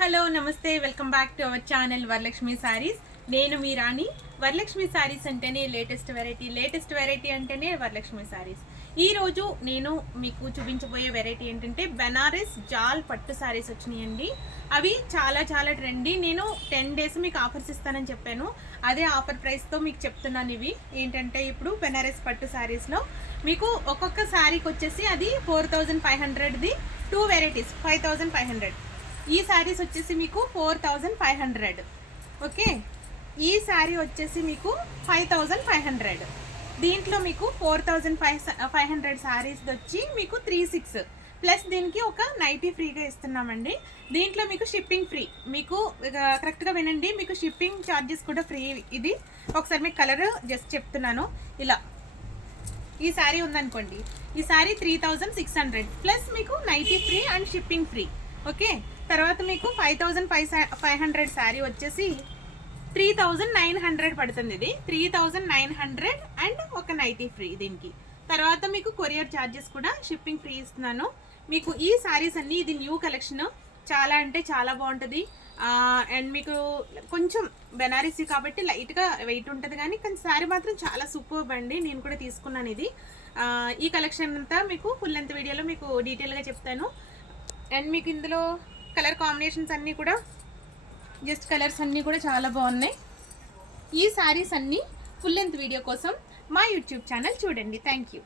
Hello నమస్తే welcome back to our channel Varalakshmi saris. నేను మీ రాణి. వరలక్ష్మి సారీస్ అంటేనే లేటెస్ట్ వెరైటీ అంటేనే వరలక్ష్మి సారీస్. ఈ రోజు నేను మీకు చూపించబోయే వెరైటీ ఏంటంటే బెనారస్ జాల్ పట్టు సారీస్ వచ్చినాయండి. అవి చాలా చాలా ట్రెండీ. నేను 10 days మీకు ఆఫర్స్ ఇస్తానని చెప్పాను. అదే ఆఫర్ ప్రైస్తో మీకు చెప్తున్నాను. ఇవి ఏంటంటే ఇప్పుడు బెనారస్ పట్టు సారీస్లో మీకు ఒక్కొక్క శారీకి వచ్చేసి అది 4500ది 2 వెరైటీస్ 5500. ఈ శారీస్ వచ్చేసి మీకు 4500. ఓకే, ఈ శారీ వచ్చేసి మీకు 5500. దీంట్లో మీకు 4500 శారీస్ వచ్చి మీకు 36 ప్లస్ దీనికి ఒక నైటీ ఫ్రీగా ఇస్తున్నామండి. దీంట్లో మీకు షిప్పింగ్ ఫ్రీ. మీకు కరెక్ట్గా వినండి, మీకు షిప్పింగ్ ఛార్జెస్ కూడా ఫ్రీ. ఇది ఒకసారి మీకు కలర్ జస్ట్ చెప్తున్నాను. ఇలా ఈ శారీ ఉందనుకోండి, ఈ శారీ 3600 ప్లస్ మీకు nighty free and shipping free. Okay, తర్వాత మీకు 5500 శారీ వచ్చేసి 3900 పడుతుంది. ఇది 3900 అండ్ ఒక నైటీ ఫ్రీ దీనికి. తర్వాత మీకు కొరియర్ ఛార్జెస్ కూడా షిప్పింగ్ ఫ్రీ ఇస్తున్నాను. మీకు ఈ శారీస్ అన్నీ, ఇది న్యూ కలెక్షన్, చాలా అంటే చాలా బాగుంటుంది. అండ్ మీకు కొంచెం బెనారసీ కాబట్టి లైట్గా వెయిట్ ఉంటుంది, కానీ శారీ మాత్రం చాలా సూపర్బ్ అండి. నేను కూడా తీసుకున్నాను ఇది. ఈ కలెక్షన్ అంతా మీకు ఫుల్ లెంత్ వీడియోలో మీకు డీటెయిల్గా చెప్తాను. అండ్ మీకు ఇందులో కలర్ కాంబినేషన్స్ అన్నీ కూడా జస్ట్ కలర్స్ అన్నీ కూడా చాలా బాగున్నాయి. ఈ శారీస్ అన్నీ ఫుల్ లెంత్ వీడియో కోసం మా యూట్యూబ్ ఛానల్ చూడండి. Thank you.